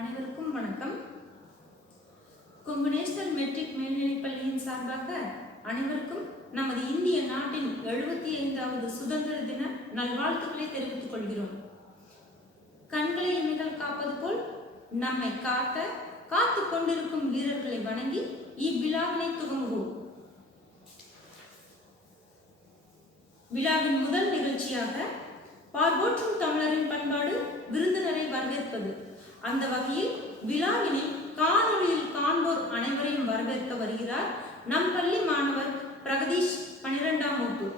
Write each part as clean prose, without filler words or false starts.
அனைவருக்கும் வணக்கம். Kongu national matric மேல்நிலைப் பள்ளியின் சார்பாக அனைவருக்கும் நமது இந்திய நாட்டின் 75வது சுதந்திர தின நல்வாழ்த்துக்களை தெரிவித்துக் கொள்கிறோம். கண்களை இமைகள் காப்பது போல் நம்மை காத்து கொண்டிருக்கும் வீரர்களை வணங்கி இவ்விழாவினை துவங்குவோம். விழாவின் முதல் நிகழ்ச்சியாக பார்வோற்றும் தமிழரின் பண்பாடு விருந்தினரை வரவேற்பது. அந்த வகையில் விழாவினை காணொலியில் காண்போர் அனைவரையும் வரவேற்க வருகிறார் நம் பள்ளி மாணவர் பிரகதீஷ் 12ஆம் வகுப்பு.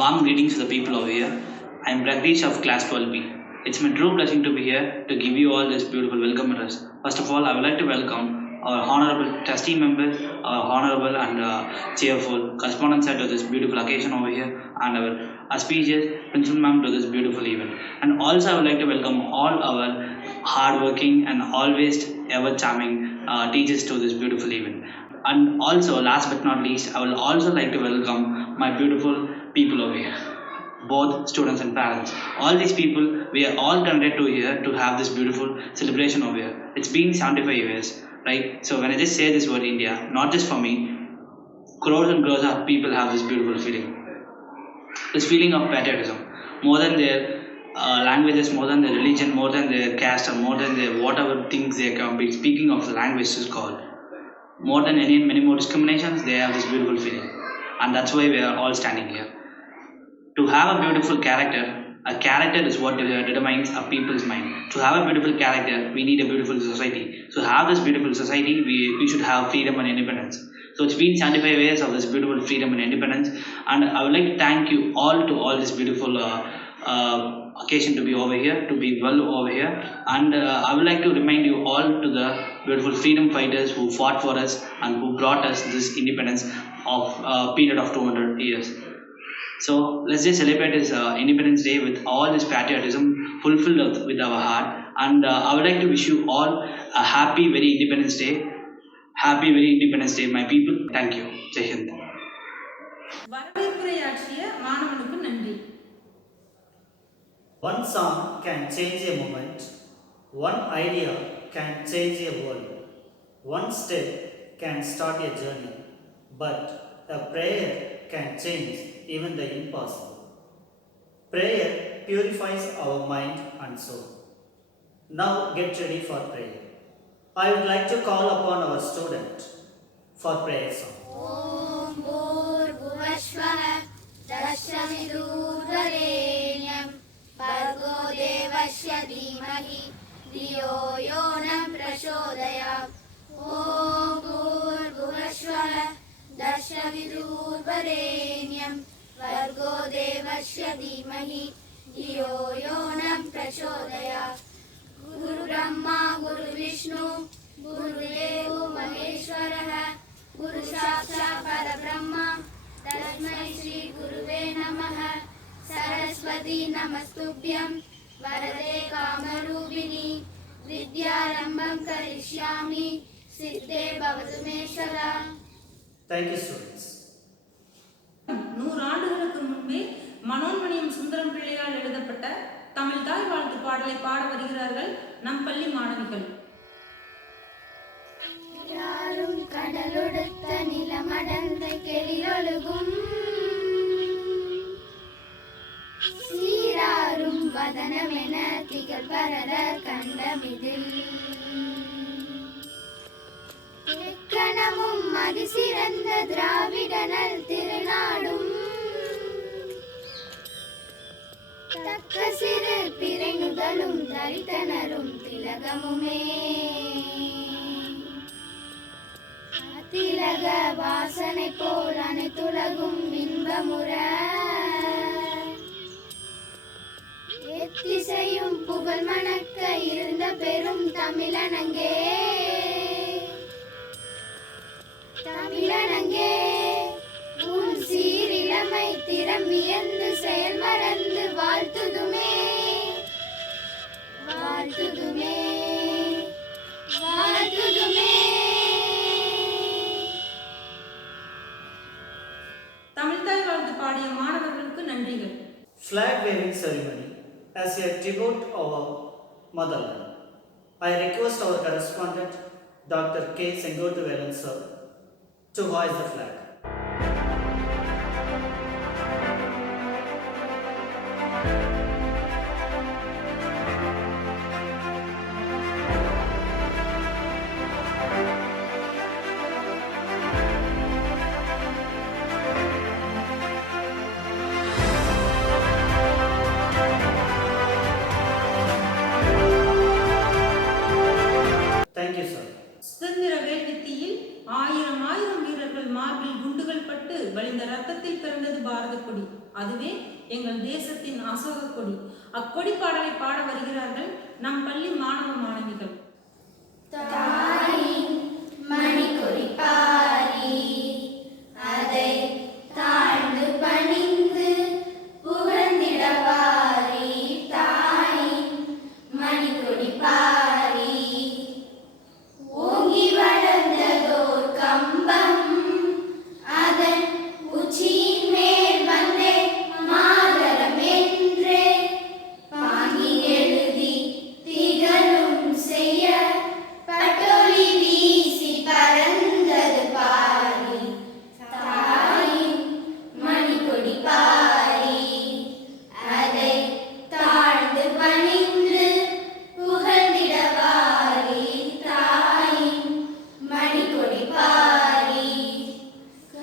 Warm greetings to the people over here. I am Pragdish of class 12B. It's my true blessing to be here to give you all this beautiful welcome address. First of all, I would like to welcome our honorable trustee members, our honorable and cheerful correspondence to this beautiful occasion over here, and our auspicious principal ma'am to this beautiful event. And also I would like to welcome all our hardworking and always ever charming teachers to this beautiful event. And also, last but not least, I will also like to welcome my beautiful people over here, both students and parents. All these people, we are all connected to here to have this beautiful celebration over here. It's been 75 years, right? So when I just say this word India, not just for me, crores and crores of people have this beautiful feeling. This feeling of patriotism, more than their languages, more than their religion, more than their caste, or more than their whatever things they can be speaking of the language is called. More than many more discriminations, they have this beautiful feeling. And that's why we are all standing here. To have a beautiful character, a character is what determines a people's mind. To have a beautiful character, we need a beautiful society. To have this beautiful society, we should have freedom and independence. So it's been 75 years of this beautiful freedom and independence. And I would like to thank you all to all this beautiful occasion to be over here, to be well over here. And I would like to remind you all to the beautiful freedom fighters who fought for us and who brought us this independence of a period of 200 years. So let's just celebrate this Independence Day with all this patriotism fulfilled with our heart. And I would like to wish you all a happy, very Independence Day. Happy, very Independence Day, my people. Thank you. Jai Hind. வரவேற்புரையாற்றிய மாணவனுக்கு நன்றி. One song can change a moment. One idea can change a world. One step can start a journey. But a prayer can change even the impossible. Prayer purifies our mind and soul. Now get ready for prayer. I would like to call upon our student for prayer song. Om Bhurvuvasvaha Tashyamidurvarenyam Bhargo Devasya Dhimahi Dhiyo Yonam Prachodayam. Om Bhurvuvasvaha Tashyamidurvarenyam Bhargo Devasya Dhimahi Dhiyo Yonam Prachodayam. Guru Brahma Guru Vishnu Guru Devo Maheshwaraha Guru Sakshat Parabrahma Tasmai Shri Guruve Namaha. Saraswati Namastubhyam Varade Kamarubini Vidyarambam Karishyami Siddhe Bhavatu Me Sada. Thank you, students. 100 ஆண்டுகளுக்கு முன்பே மனோன்மணியம் சுந்தரம் பிள்ளையால் எழுதப்பட்ட தமிழ் தாய் வாழ்த்து பாடலை பாட வருகிறார்கள் நம் பள்ளி மாணவிகள். யாரும் கடலொடுத்த நிலமடந்த கெளியொழுகும் சீராரும் வதனமென திகழ்பரத கண்டமிதில் எக்கணமும் அதிசிறந்த திராவிடனல் திருநாடும் தக்க சிறு பிறைநுதலும் தரித்தனரும் திலகமுமே திலக வாசனை போல் அனைத்துலகும் இன்பமுற எத்திசையும் புகழ் மணக்க இருந்த பெரும் தமிழனங்கே தமிழனங்கே உன் சீரிழமை திறம் வியந்து செயல் மறந்து வாழ்த்துதுமே வாழ்த்துதுமே வாழ்த்துதுமே. தமிழ் தாய் வாழ்த்து பாடிய மாணவர்களுக்கு நன்றிகள். Flag waving ceremony as a tribute our motherland. I request our correspondent, Dr. K. Sengotu Velan sir, to hoist the flag. Thank you, sir. சுதந்திர வேள்வித்தீயில் ஆயிரம் ஆயிரம் வீரர்கள் மார்பில் குண்டுகள் பட்டு வழிந்த ரத்தத்தில் பிறந்தது பாரத கொடி. அதுவே எங்கள் தேசத்தின் அசோக கொடி. அக்கொடி பாடலை பாட வருகிறார்கள் நம் பள்ளி மாணவ மாணவிகள். தாயின் மணிக்கொடி பாரி அதை தாழ்ந்து பணிந்து புகழ்ந்திடவாரி. தாயின் மணிக்கொடி பாரி ஓங்கி வளர்ந்ததோர் கம்பம் அதன் உச்சியின் மேல் வந்தே மாதரம் என்றே பாங்கி எழுதி திகழும் செய்ய பட்டொலி வீசி பறந்தது பாரி. தாயின் மணிக்கொடி பாரி அதை தாழ்ந்து பணிந்து புகழ்ந்திடவாரி. தாயின் மணிக்கொடி பாரி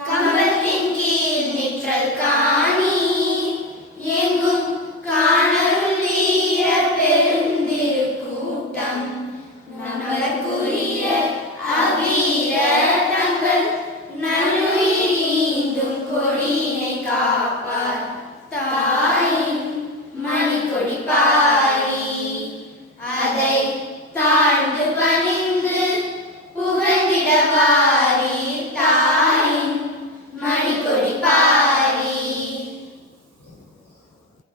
கம்பத்தின் கீழ் நிற்றல் காணி எங்கும் காணருள் வீர பெருந்திரு கூட்டம் நமக்குரிய அவ்வீர தங்கள் நல்லுயிர் ஈந்தும் கொடியினை காப்பார். தாயின் மணிக்கொடி பாரி அதை தாழ்ந்து பணிந்து புகழ்ந்திடவாரி. தாயின் மணிக்கொடி பாரி.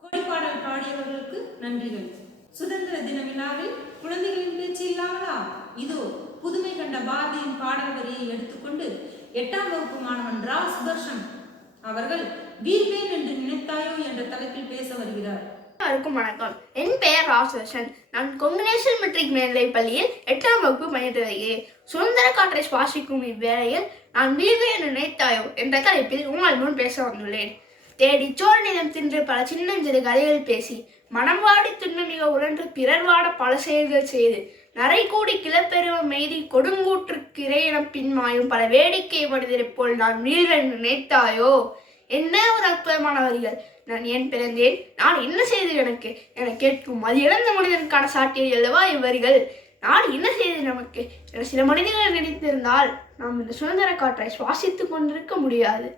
கொடிப்பாடல் பாடியவர்களுக்கு நன்றிகள். சுதந்திர தின விழாவில் குழந்தைகளின் பேச்சு இல்லாமலா? இதோ புதுமை கண்ட பாரதியின் பாடல் வரியை எடுத்துக்கொண்டு 8ஆம் வகுப்பு மாணவன் ரா சுதர்ஷன் அவர்கள் வீழ்வேன் என்று நினைத்தாயோ என்ற தலைப்பில் பேச வருகிறார். அனைவருக்கும் வணக்கம். என் பெயர் ராசுதர்ஷன். நான் கொங்கு நேஷனல் மெட்ரிக் மேல்நிலைப் பள்ளியில் 8ஆம் வகுப்பு பயின்று வருகிறேன். சுதந்திர காற்றை சுவாசிக்கும் இவ்வேளையில் நான் வீழ்வேன் நினைத்தாயோ என்ற தலைப்பில் உங்கள் முன் பேச வந்துள்ளேன். தேடி சோழ நிலம் தின்று பல சின்னஞ்சிறு கதைகள் பேசி மனம் வாடி துன்பம் மிக உழன்று பிறர் வாட பல செயல்கள் செய்து நரை கூடி கிளப்பெருவம் மெய்தி கொடுங்கூற்றுக்கு இறையினம் பின்மாயும் பல வேடிக்கை மனிதரைப் போல் நான் வீழ்வேன் நினைத்தாயோ. என்ன ஒரு அற்புதமான வரிகள்! நான் ஏன் பிறந்தேன், நான் என்ன செய்தது எனக்கு என கேட்கும் அது இழந்த மனிதனுக்கான சாட்டியது அல்லவா இவ்வரிகள். நான் என்ன செய்தது நமக்கு என சில மனிதர்கள் நினைத்திருந்தால் நாம் இந்த சுதந்திர காற்றை சுவாசித்துக் கொண்டிருக்க முடியாது.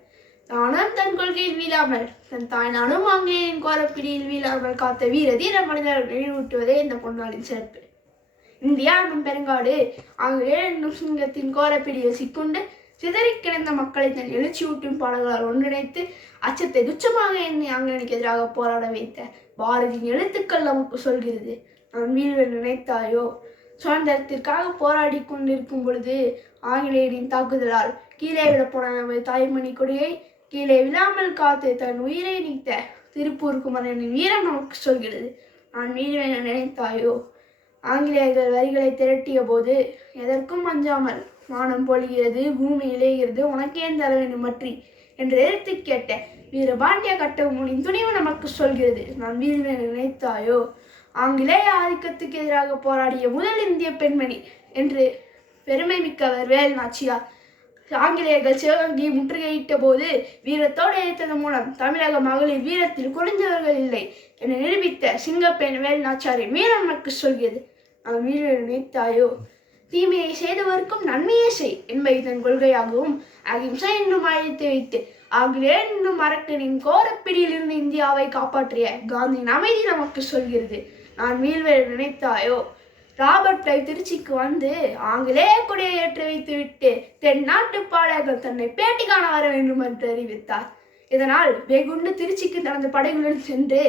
தானும் தன் கொள்கையில் வீழாமல் தன் தாய் நானும் ஆங்கிலேயின் கோரப்பிடியில் வீழாமல் காத்த வீர தீர மனிதர்கள் நினைவூட்டுவதே இந்த பொன்னாளின் சிறப்பு. இந்தியா என்னும் பெருங்காடு ஆங்கிலேயர் என்னும் சிங்கத்தின் கோரப்பிடியில் சிக்குண்டு சிதறி கிடந்த மக்களை தன் எழுச்சியூட்டும் பாடல்களால் ஒன்றிணைத்து அச்சத்தை துச்சமாக எண்ணி ஆங்கிலேயனுக்கு எதிராக போராட வைத்த பாரதியின் எழுத்துக்கள் நமக்கு சொல்கிறது, நான் வீழ்வேன் நினைத்தாயோ. சுதந்திரத்திற்காக போராடி கொண்டிருக்கும் பொழுது ஆங்கிலேயரின் தாக்குதலால் கீழே விழப்போன நமது தாய்மணி கொடியை கீழே விழாமல் காத்து தன் உயிரை நீத்த திருப்பூர் குமரனின் வீரம் நமக்கு சொல்கிறது, நான் வீழ்வேன் நினைத்தாயோ. ஆங்கிலேயர்கள் வரிகளை திரட்டிய போது எதற்கும் அஞ்சாமல் வானம் பொழிகிறது, பூமி இழைகிறது, உனக்கேன் தர வேண்டும் மற்றி என்று எதிர்த்து கேட்ட வீரபாண்டிய கட்டபொம்மனின் துணிவு நமக்கு சொல்கிறது, நான் வீழ்வேன் நினைத்தாயோ. ஆங்கிலேய ஆதிக்கத்துக்கு எதிராக போராடிய முதல் இந்திய பெண்மணி என்று பெருமை மிக்கவர் வேல் நாச்சியார். ஆங்கிலேயர்கள் சிவகங்கையை முற்றுகையிட்ட போது வீரத்தோடு எதிர்த்ததன் மூலம் தமிழக மகளிர் வீரத்தில் குறைந்தவர்கள் இல்லை என நிரூபித்த சிங்கப்பெண் வேல் நாச்சியாரின் வீரம் நமக்கு சொல்கிறது, நான் வீழ்வேன் நினைத்தாயோ. தீமையை செய்தவருக்கும் நன்மையே செய் என்பதை தன் கொள்கையாகவும் அகிம்சை என்னும் ஆயுதத்தை வைத்து ஆங்கிலேயர் என்னும் அரக்கனின் கோரப்பிடியில் இருந்து இந்தியாவை காப்பாற்றிய காந்தியின் அமைதி நமக்கு சொல்கிறது, நான் வீழ்வேன் நினைத்தாயோ. ராபர்ட் கிளைவ் திருச்சிக்கு வந்து ஆங்கிலேய கொடியை ஏற்றி வைத்து விட்டு தென்னாட்டு பாடகர்கள் தன்னை பேட்டி காண வர வேண்டும் என்று அறிவித்தார். இதனால் வெகுண்டு திருச்சிக்கு தனது படைகளுடன் சென்று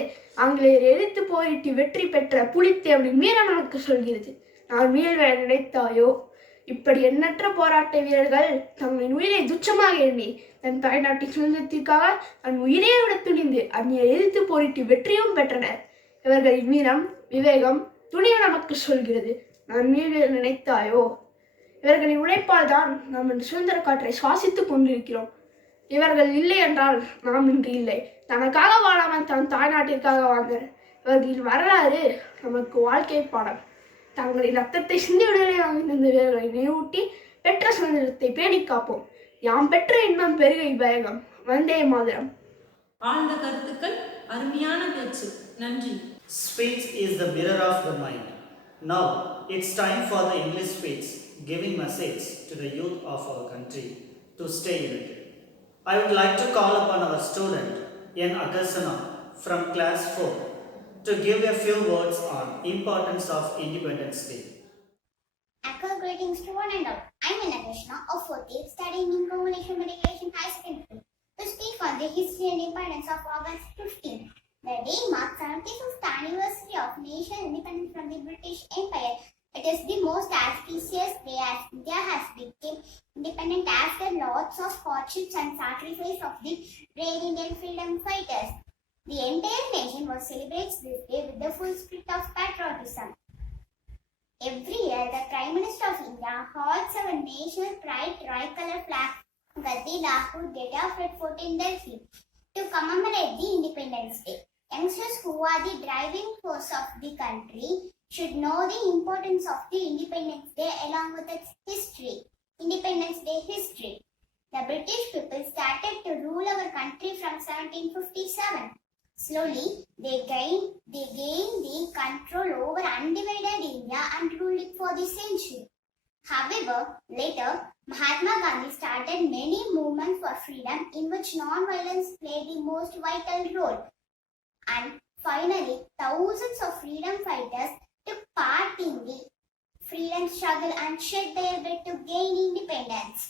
ஆங்கிலேயர் எதிர்த்து போரிட்டு வெற்றி பெற்ற புலித்தேவனின் வீரம் நமக்கு சொல்கிறது, நான் வீழ்வேன் நினைத்தாயோ. இப்படி எண்ணற்ற போராட்ட வீரர்கள் தங்களின் உயிரை துச்சமாக எண்ணி தன் தாய்நாட்டின் சுதந்திரத்திற்காக தன் உயிரை விட துணிந்து அந்நியை எதிர்த்து போரிட்டு வெற்றியும் பெற்றனர். இவர்களின் வீரம், விவேகம், துணிவு நமக்கு சொல்கிறது, நான் வீழ்வேன் நினைத்தாயோ. இவர்களின் உழைப்பால் தான் நாம் இந்த சுதந்திர காற்றை சுவாசித்துக் கொண்டிருக்கிறோம். இவர்கள் இல்லை என்றால் நாம் இன்று இல்லை. தனக்காக வாழாமல் தன் தாய்நாட்டிற்காக வாழ்ந்தனர். இவர்களின் வரலாறு நமக்கு வாழ்க்கை பாடம். தங்களின் ரத்தத்தை சிந்தி விடுதலை வாங்கியிருந்த வீரர்களை நினைவூட்டி பெற்ற சுதந்திரத்தை பேணி காப்போம். யாம் பெற்ற இன்பம் பெருகை வேகம். வந்தே மாதரம். ஆழ்ந்த கருத்துக்கள், அருமையான பேச்சு. நன்றி. Speech is the mirror of the mind. Now it's time for the English speech giving message to the youth of our country to stay united. I would like to call upon our student N. Agasana from class 4 to give a few words on importance of Independence Day. Echo greetings to one and all. I'm N. Agasana of 4th year studying in Combination Medication High Secondary to speak on the history and independence of August 15. The day marks 75th anniversary of nation independence from the British Empire. It is the most auspicious day as India has become independent after lots of hardships and sacrifice of the brave Indian freedom fighters. The entire nation celebrates this day with the full spirit of patriotism. Every year, the Prime Minister of India holds our national pride tricolor flag at the Lahore Gate of Red Fort in Delhi to commemorate the Independence Day. Youngsters who are the driving force of the country should know the importance of the Independence Day along with its history. Independence Day history. The British people started to rule our country from 1757. Slowly, they gained the control over undivided India and ruled it for the century. However, later, Mahatma Gandhi started many movements for freedom in which non-violence played the most vital role. And finally, thousands of freedom fighters took part in the freedom struggle and shed their blood to gain independence.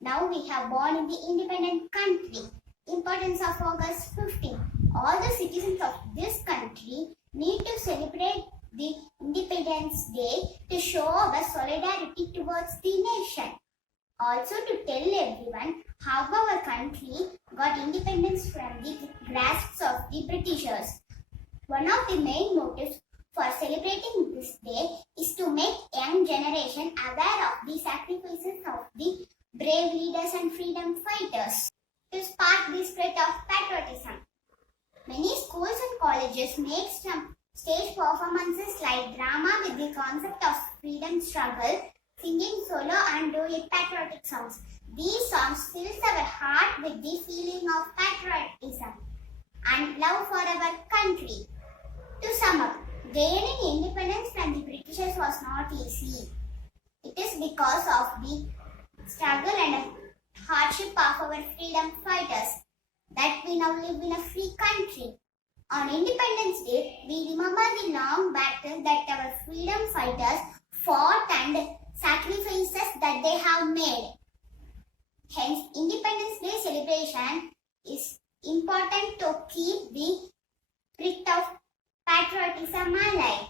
Now we have born in the independent country. Importance of August 15. All the citizens of this country need to celebrate the Independence Day to show our solidarity towards the nation. Also to tell everyone how our country got independence from the grasp of the Britishers. One of the main motives for celebrating this day is to make young generation aware of the sacrifices of the brave leaders and freedom fighters, to spark the spirit of patriotism. Many schools and colleges make some stage performances like drama with the concept of freedom struggle, singing solo and doing patriotic songs. These songs fill our heart with the feeling of patriotism and love for our country. To sum up, gaining independence from the Britishers was not easy. It is because of the struggle and hardship of our freedom fighters that we now live in a free country. On Independence Day, we remember the long battle that our freedom fighters fought and sacrifices that they have made. Hence, Independence Day celebration is important to keep the spirit of patriotism alive.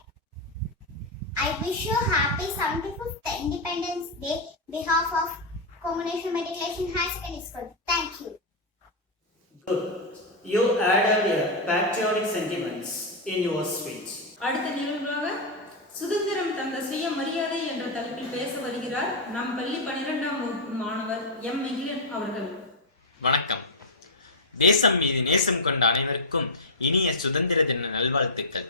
I wish you happy 75th Independence Day behalf of Combination Meditation High Secondary School. Thank you. Good. You added your patriotic sentiments in your speech. அடுத்த நிகழ்வாக சுதந்திரம் தந்த சுய மரியாதை என்ற தலைப்பில் பேச வருகிறார் நம் பள்ளி 12ஆம் வகுப்பு மாணவர் எம் மிகிலன் அவர்கள். வணக்கம். தேசம் மீது நேசம் கொண்ட அனைவருக்கும் இனிய சுதந்திர தின நல்வாழ்த்துக்கள்.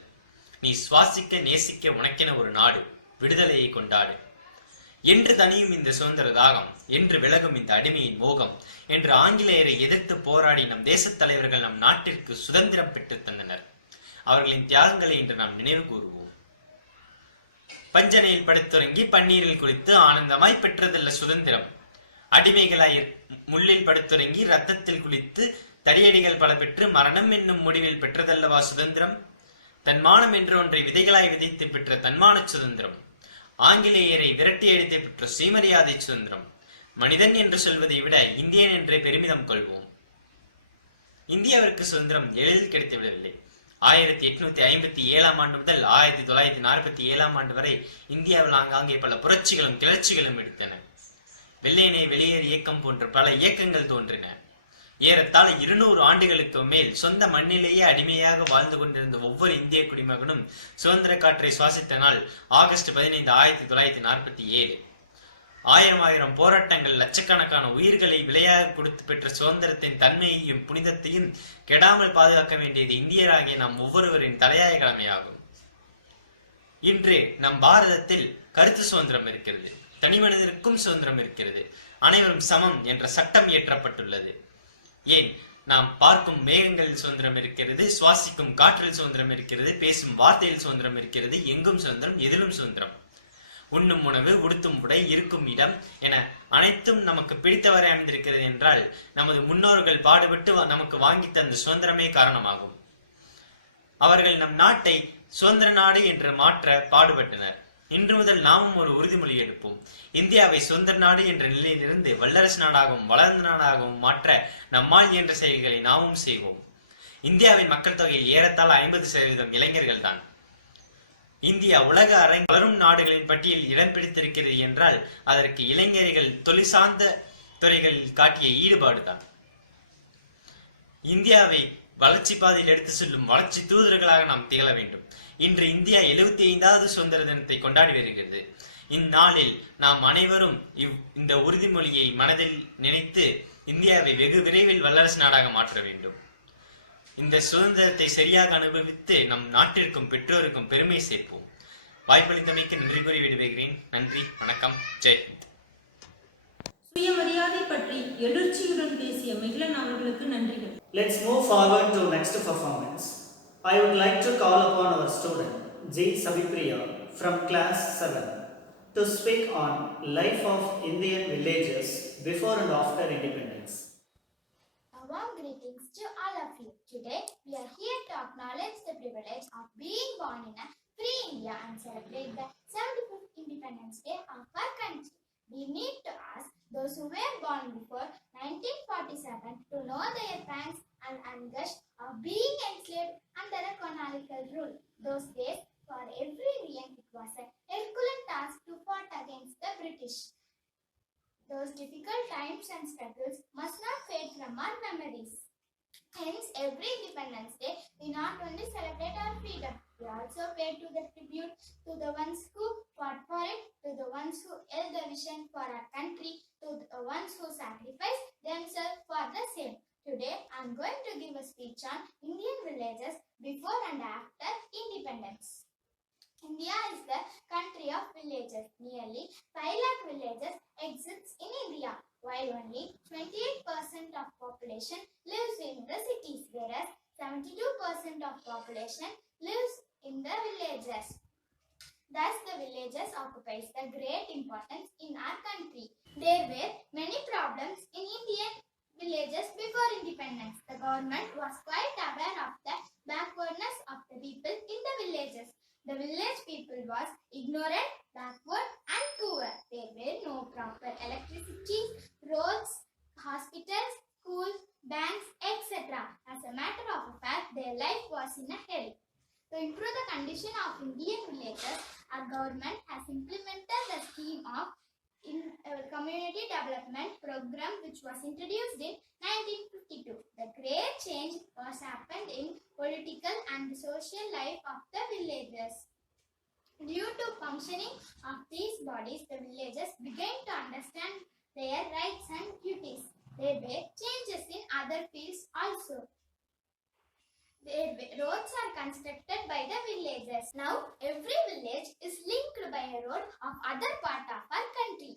நீ சுவாசிக்க நேசிக்க உனக்கென ஒரு நாடு, விடுதலையை கொண்டாடு. என்று தனியும் இந்த சுதந்திர தாகம், என்று விலகும் இந்த அடிமையின் மோகம் என்று ஆங்கிலேயரை எதிர்த்து போராடி நம் தேசத் தலைவர்கள் நம் நாட்டிற்கு சுதந்திரம் பெற்று தந்தனர். அவர்களின் தியாகங்களை இன்று நாம் நினைவு கூறுவோம். பஞ்சனையில் படுத்துறங்கி பன்னீரில் குளித்து ஆனந்தமாய் பெற்றதல்ல சுதந்திரம். அடிமைகளாய் முள்ளில் படுத்துறங்கி ரத்தத்தில் குளித்து தடியடிகள் பல பெற்று மரணம் என்னும் முடிவில் பெற்றதல்லவா சுதந்திரம். தன்மானம் என்ற ஒன்றை விதைகளாய் விதைத்து பெற்ற தன்மான சுதந்திரம். ஆங்கிலேயரை விரட்டி அடித்து பெற்ற சுயமரியாதை சுதந்திரம். மனிதன் என்று சொல்வதை விட இந்தியன் என்றே பெருமிதம் கொள்வோம். இந்தியாவிற்கு சுதந்திரம் எளிதில் கிடைத்துவிடவில்லை. 1857 ஆண்டு முதல் 1947 ஆண்டு வரை இந்தியாவில் ஆங்காங்கே பல புரட்சிகளும் கிளர்ச்சிகளும் எடுத்தன. வெள்ளையனே வெளியேறு இயக்கம் போன்ற பல இயக்கங்கள் தோன்றின. ஏறத்தாழ 200 ஆண்டுகளுக்கு மேல் சொந்த மண்ணிலேயே அடிமையாக வாழ்ந்து கொண்டிருந்த ஒவ்வொரு இந்திய குடிமகனும் சுதந்திர காற்றை சுவாசித்த நாள் ஆகஸ்ட் 15, 1947. ஆயிரம் போராட்டங்கள், லட்சக்கணக்கான உயிர்களை விலையாக கொடுத்து பெற்ற சுதந்திரத்தின் தன்மையையும் புனிதத்தையும் கெடாமல் பாதுகாக்க வேண்டியது இந்தியராகிய நாம் ஒவ்வொருவரின் தலையாய கடமையாகும். இன்று நம் பாரதத்தில் கருத்து சுதந்திரம் இருக்கிறது, தனி மனிதனுக்கும் சுதந்திரம் இருக்கிறது, அனைவரும் சமம் என்ற சட்டம் இயற்றப்பட்டுள்ளது. ஏன், நாம் பார்க்கும் மேகங்களில் சுதந்திரம் இருக்கிறது, சுவாசிக்கும் காற்றில் சுதந்திரம் இருக்கிறது, பேசும் வார்த்தையில் சுதந்திரம் இருக்கிறது, எங்கும் சுதந்திரம், எதிலும் சுதந்திரம். உண்ணும் உணவு, உடுத்தும் உடை, இருக்கும் இடம் என அனைத்தும் நமக்கு பிடித்தவரை அமைந்திருக்கிறது என்றால் நமது முன்னோர்கள் பாடுபட்டு நமக்கு வாங்கி தந்த சுதந்திரமே காரணமாகும். அவர்கள் நம் நாட்டை சுதந்திர நாடு என்று மாற்ற பாடுபட்டனர். இன்று முதல் நாமும் ஒரு உறுதிமொழி எடுப்போம். இந்தியாவை சுதந்திர நாடு என்ற நிலையிலிருந்து வல்லரசு நாடாகவும் வளர்ந்த நாடாகவும் மாற்ற நம்மால் இயன்ற செயல்களை நாமும் செய்வோம். இந்தியாவின் மக்கள் தொகையில் ஏறத்தாழ 50% இளைஞர்கள் தான். இந்தியா உலக அரங்கில் வளரும் நாடுகளின் பட்டியலில் இடம் பிடித்திருக்கிறது என்றால் அதற்கு இளைஞர்கள் தொழில் சார்ந்த துறைகளில் காட்டிய ஈடுபாடுதான். இந்தியாவை வளர்ச்சி பாதையில் எடுத்து செல்லும் வளர்ச்சி தூதர்களாக நாம் திகழ வேண்டும். இன்று இந்தியா 75வது சுதந்திர தினத்தை கொண்டாடி வருகிறது. இந்நாளில் நாம் அனைவரும் இந்த உறுதிமொழியை மனதில் நினைத்து இந்தியாவை வெகு விரைவில் வல்லரசு நாடாக மாற்ற வேண்டும். இந்த சுதந்திரத்தை சரியாக அனுபவித்து நம் நாட்டிற்கும் பெற்றோருக்கும் பெருமை சேர்ப்போம். வாய்ப்பளித்தமைக்கு நன்றி கூறி விடுகிறேன். நன்றி, வணக்கம், ஜெய்ஹிந்த். சுயமரியாதை பற்றி எழுச்சியுடன் பேசிய மிகிலன் அவர்களுக்கு நன்றிகள். Let's move forward to next performance. I would like to call upon our student G. Savipriya from class 7 to speak on life of Indian villages before and after independence. A warm greetings to all of you. Today we are here to acknowledge the privilege of being born in a free India and celebrate the 75th Independence Day of our country. We need to ask those who were born before 1947 to know their pangs and anguish of being enslaved under a colonial rule. Those days, for every Indian, it was a Herculean task to fight against the British. Those difficult times and struggles must not fade from our memories. Hence, every Independence Day, we not only celebrate our freedom, we also pay to the tribute to the ones who fought for it, to the ones who held the vision for our country, to the ones who sacrificed themselves for the same. Today, I am going to give a speech on Indian villages before and after independence. India is the country of villages. Nearly 5 lakh villages exist in India, while only 28% of population lives in the cities, whereas 72% of population lives in the villages. Thus, the villages occupies the great importance in our country. There were many problems in Indian villages before independence. The government was quite aware of the backwardness of the people in the villages. The village people was ignorant, backward and poor. There were no proper electricity, roads, hospitals, schools, banks, etc. As a matter of fact, their life was in a hell. To improve the condition of Indian villages, our government has implemented the scheme of Community Development Program, which was introduced in 1952. The great change was happened in political and social life of the villages. Due to functioning of these bodies, the villages began to understand their rights and duties. There were changes in other fields also. Roads are constructed by the villages. Now, every village is linked by a road of other part of our country.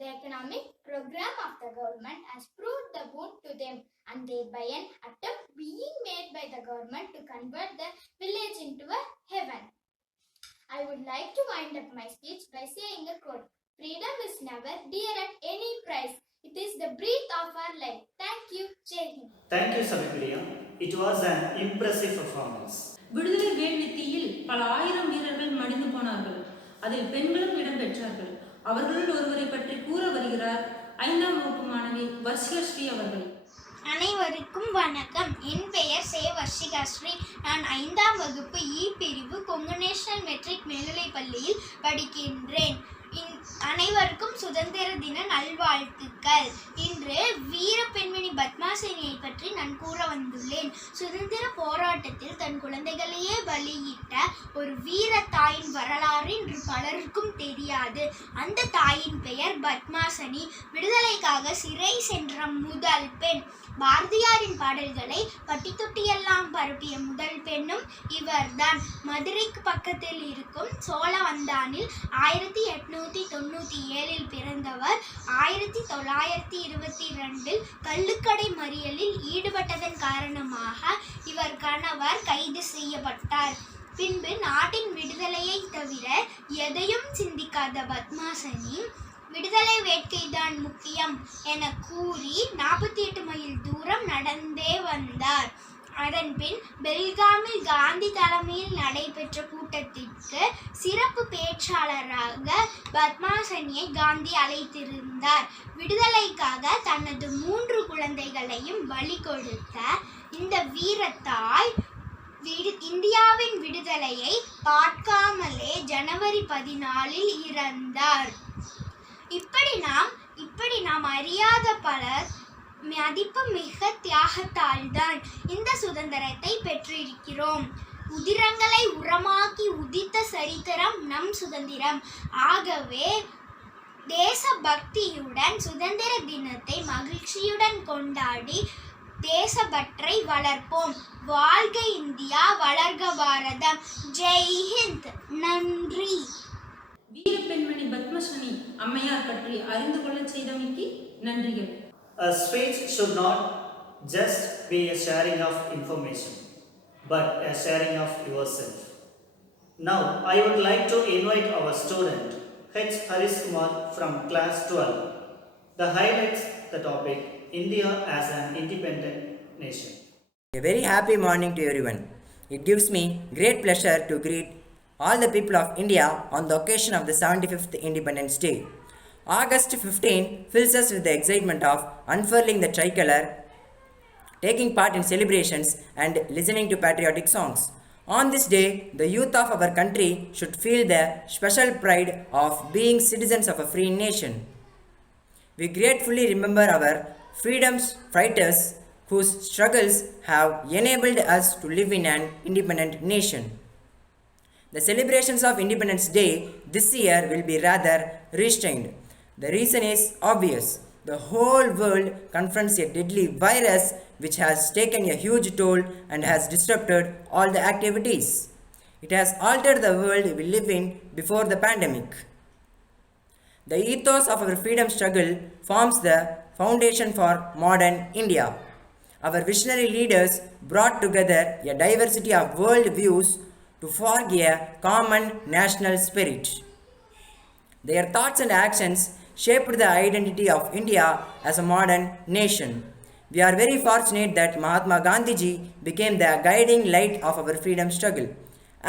The economic program of the government has proved the boon to them, and thereby an attempt being made by the government to convert the village into a heaven. I would like to wind up my speech by saying a quote. Freedom is never dear at any price. It is the breath of our life. Thank you. Jai Hind. Thank you, Savipriya. It was an impressive performance. விடுதலை வேள்வித்தீயில் பல ஆயிரம் வீரர்கள் மடிந்து போனார்கள். அதில் பெண்களும் இடம்பெற்றார்கள். அவர்களுள் ஒருவரை பற்றி கூற வருகிறார் 5ஆம் வகுப்பு மாணவி வர்ஷிகாஸ்ரீ அவர்கள். அனைவருக்கும் வணக்கம். என் பெயர் சே வர்ஷிகாஸ்ரீ. நான் 5ஆம் வகுப்பு இ பிரிவு கொங்கு நேஷனல் மெட்ரிக் மேல்நிலைப் பள்ளியில் படிக்கின்றேன். அனைவருக்கும் சுதந்திர தின நல்வாழ்த்துக்கள். இன்று வீர பெண்மணி பத்மாசினியை பற்றி நான் கூற வந்துள்ளேன். சுதந்திர போராட்டத்தில் தன் குழந்தைகளையே பலியிட்ட ஒரு வீர தாயின் வரலாறு இன்று பலருக்கும் தெரியாது. அந்த தாயின் பெயர் பத்மாசனி. விடுதலைக்காக சிறை சென்ற முதல் பெண். பாரதியாரின் பாடல்களை பட்டி தொட்டியெல்லாம் பரப்பிய முதல் பெண்ணும் இவர்தான். மதுரைக்கு பக்கத்தில் இருக்கும் சோழவந்தானில் 1897 பிறந்தவர். 1922 கள்ளுக்கடை மறியலில் ஈடுபட்டதன் காரணமாக இவர் கணவர் கைது செய்யப்பட்டார். பின்பு நாட்டின் விடுதலையை தவிர எதையும் சிந்திக்காத பத்மாசனி விடுதலை வேட்கைதான் முக்கியம் என கூறி 48 மைல் தூரம் நடந்தே வந்தார். அதன் பின் பெல்காமில் காந்தி தலைமையில் நடைபெற்ற கூட்டத்திற்கு சிறப்பு பேச்சாளராக பத்மாசனியை காந்தி அழைத்திருந்தார். விடுதலைக்காக தனது 3 குழந்தைகளையும் பலி கொடுத்த இந்த வீரத்தாய் இந்தியாவின் விடுதலையை பார்க்காமலே ஜனவரி 14 இறந்தார். இப்படி நாம் அறியாத பலர் மதிப்பு மிக தியாகத்தால்தான் இந்த சுதந்திரத்தை பெற்றிருக்கிறோம். உதிரங்களை உரமாக்கி உதித்த சரித்திரம் நம் சுதந்திரம். ஆகவே தேசபக்தியுடன் சுதந்திர தினத்தை மகிழ்ச்சியுடன் கொண்டாடி தேசப்பற்றை வளர்ப்போம். வாழ்க இந்தியா, வளர்க பாரதம். ஜெய் ஹிந்த். நன்றி. வீர பெண்மணி பத்மஸ்ரீ அம்மையார் பற்றி அறிந்து கொள்ள செய்தமைக்கு நன்றிகள். A speech should not just be a sharing of information, but a sharing of yourself. Now, I would like to invite our student, H. Harish Kumar from class 12. The highlights the topic, India as an independent nation. A very happy morning to everyone. It gives me great pleasure to greet all the people of India on the occasion of the 75th Independence Day. August 15 fills us with the excitement of unfurling the tricolor, taking part in celebrations and listening to patriotic songs. On this day, the youth of our country should feel the special pride of being citizens of a free nation. We gratefully remember our freedom fighters whose struggles have enabled us to live in an independent nation. The celebrations of Independence Day this year will be rather restrained. The reason is obvious. The whole world confronts a deadly virus which has taken a huge toll and has disrupted all the activities. It has altered the world we live in before the pandemic. The ethos of our freedom struggle forms the foundation for modern India. Our visionary leaders brought together a diversity of world views to forge a common national spirit. Their thoughts and actions shaped the identity of India as a modern nation. We are very fortunate that Mahatma Gandhi ji became the guiding light of our freedom struggle.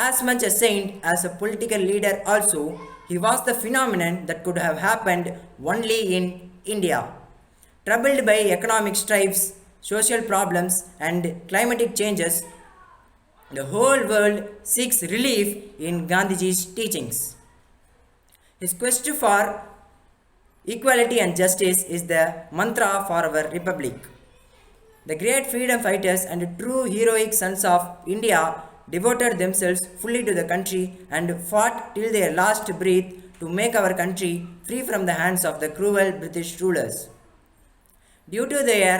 As much a saint as a political leader also, he was the phenomenon that could have happened only in India. Troubled by economic strifes, social problems and climatic changes, the whole world seeks relief in Gandhiji's teachings. His quest for equality and justice is the mantra for our republic. The great freedom fighters and true heroic sons of India devoted themselves fully to the country and fought till their last breath to make our country free from the hands of the cruel British rulers. Due to their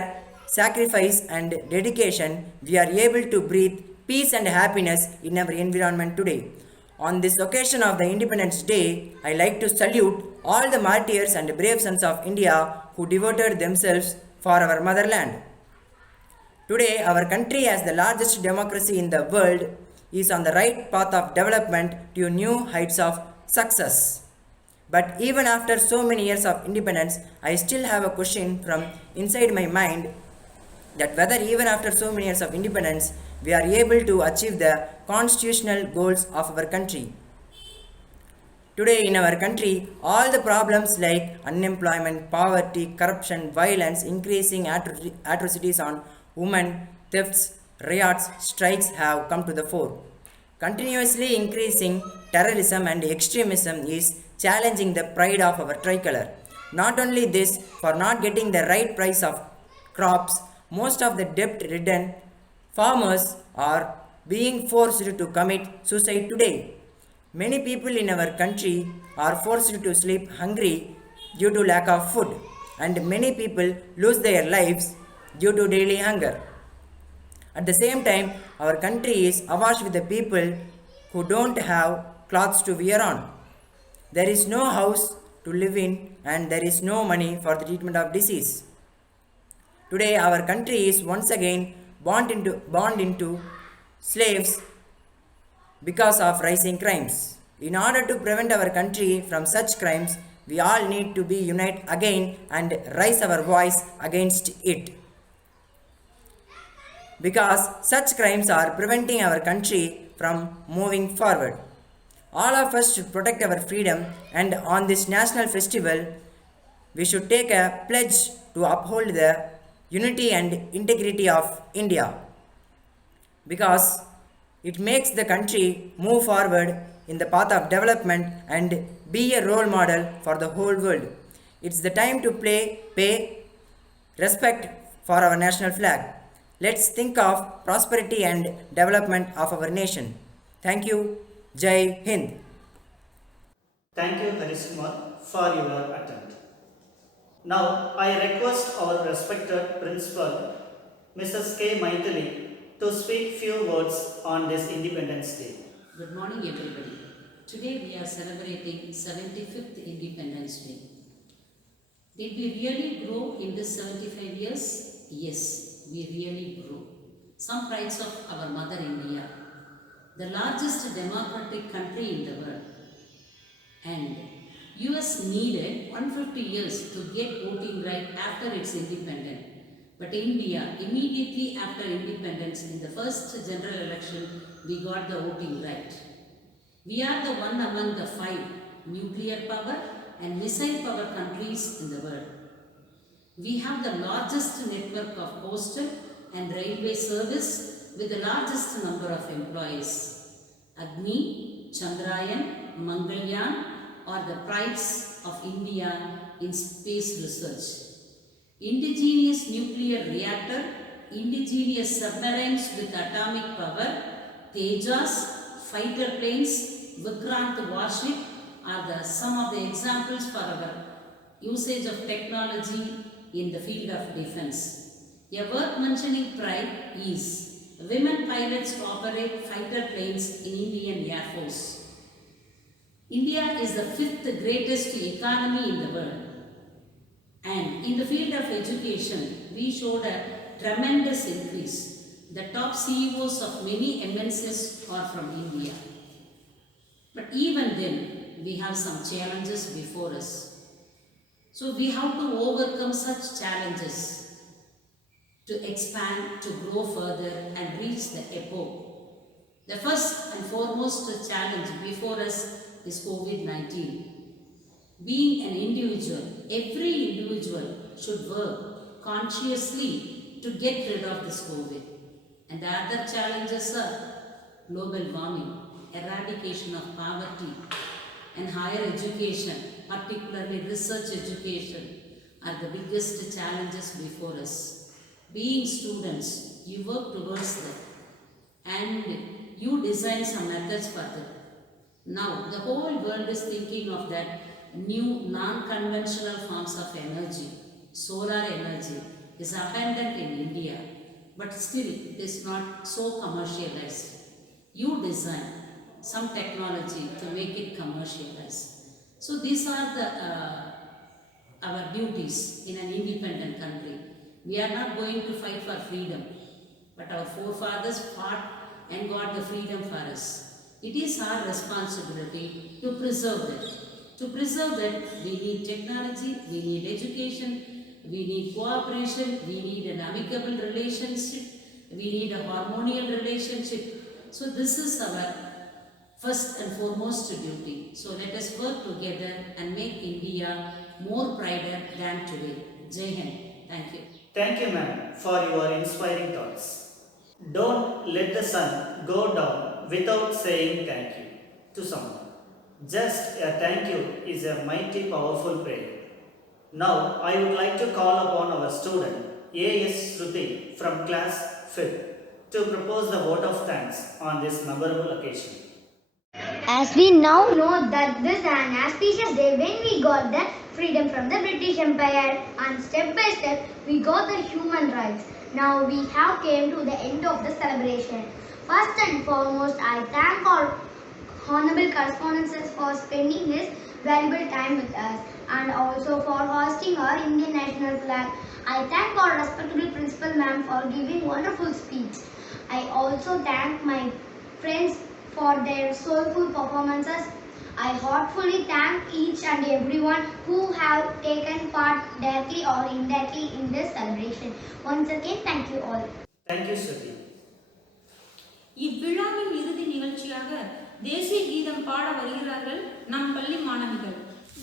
sacrifice and dedication, we are able to breathe peace and happiness in our environment today. On this occasion of the Independence Day, I like to salute all the martyrs and brave sons of India who devoted themselves for our motherland. Today, our country as the largest democracy in the world is on the right path of development to new heights of success. But even after so many years of independence, I still have a question from inside my mind that whether even after so many years of independence, we are able to achieve the constitutional goals of our country. Today in our country, all the problems like unemployment, poverty, corruption, violence, increasing atrocities on women, thefts, riots, strikes have come to the fore. Continuously increasing terrorism and extremism is challenging the pride of our tricolor. Not only this, for not getting the right price of crops, most of the debt-ridden farmers are being forced to commit suicide today. Many people in our country are forced to sleep hungry due to lack of food, and many people lose their lives due to daily hunger. At the same time, our country is awash with the people who don't have clothes to wear on. There is no house to live in, and there is no money for the treatment of disease. Today, our country is once again born into slaves because of rising crimes. In order to prevent our country from such crimes, we all need to be unite again and raise our voice against it. Because such crimes are preventing our country from moving forward. All of us should protect our freedom, and on this national festival, we should take a pledge to uphold the unity and integrity of India, because it makes the country move forward in the path of development and be a role model for the whole world. It's the time to pay respect for our national flag. Let's think of prosperity and development of our nation. Thank you. Jai Hind. Thank you, Hariskumar, for your attempt. Now, I request our respected principal, Mrs. K. Maithili, to speak few words on this Independence Day. Good morning, everybody. Today we are celebrating 75th Independence Day. Did we really grow in this 75 years? Yes, we really grew. Some prides of our mother India, the largest democratic country in the world. And US needed 150 years to get voting right after its independence. But India, immediately after independence, in the first general election, we got the voting right. We are the one among the 5 nuclear power and missile power countries in the world. We have the largest network of postal and railway service with the largest number of employees. Agni, Chandrayaan, Mangalyaan are the prides of India in space research. Indigenous nuclear reactor, indigenous submarines with atomic power, Tejas, fighter planes, Vikrant warship are some of the examples for our usage of technology in the field of defense. A worth mentioning pride is women pilots operate fighter planes in Indian Air Force. India is the 5th greatest economy in the world. And in the field of education, we showed a tremendous increase. The top CEOs of many MNCs are from India. But even then, we have some challenges before us. So we have to overcome such challenges to expand, to grow further and reach the epoch. The first and foremost challenge before us is COVID-19. Being an individual, every individual should work consciously to get rid of this COVID. And the other challenges are global warming, eradication of poverty, and higher education, particularly research education, are the biggest challenges before us. Being students, you work towards them and you design some methods for them. Now, the whole world is thinking of that new non-conventional forms of energy. Solar energy is abundant in India, but still it is not so commercialized. You design some technology to make it commercialized. So these are our duties in an independent country. We are not going to fight for freedom, but our forefathers fought and got the freedom for us. It is our responsibility to preserve that. To preserve that, we need technology, we need education, we need cooperation, we need an amicable relationship, we need a harmonious relationship. So this is our first and foremost duty. So let us work together and make India more brighter than today. Jai Hind. Thank you. Thank you, ma'am, for your inspiring thoughts. Don't let the sun go down without saying thank you to someone. Just a thank you is a mighty powerful prayer. Now I would like to call upon our student A.S. Shruti from class 5th to propose the vote of thanks on this memorable occasion. As we now know that this is an auspicious day when we got the freedom from the British Empire, and step by step we got the human rights. Now we have came to the end of the celebration. First and foremost, I thank our honorable correspondents for spending his valuable time with us, and also for hosting our Indian national flag. I thank our respectable principal ma'am for giving wonderful speech. I also thank my friends for their soulful performances. I heartfully thank each and everyone who have taken part directly or indirectly in this celebration. Once again, thank you all. Thank you, Shruti. இவ்விழாவின் இறுதி நிகழ்ச்சியாக தேசிய கீதம் பாட வருகிறார்கள் நம் பள்ளி மாணவிகள்.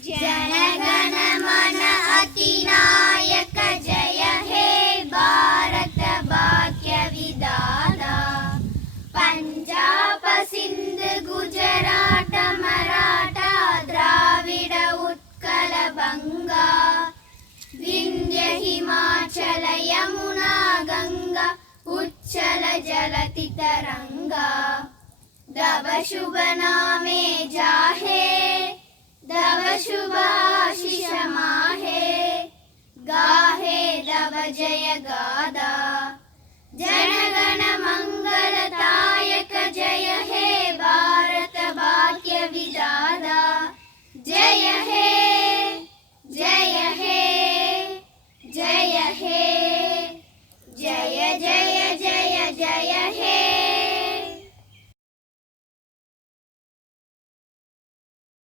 जनगणमन अतिनायक जय हे भारत भाग्य विधाता पंजाब सिंध गुजरात मराठा द्राविड उत्कल बंगा विंध्य हिमाचल यमुना गंगा उच्चल जलति तरंगा तव शुभ नामे जाहे तव शुभ आशीष माहे गाहे तव जय गादा जनगण मंगलदायक जय हे भारत भाग्य विधाता जय हे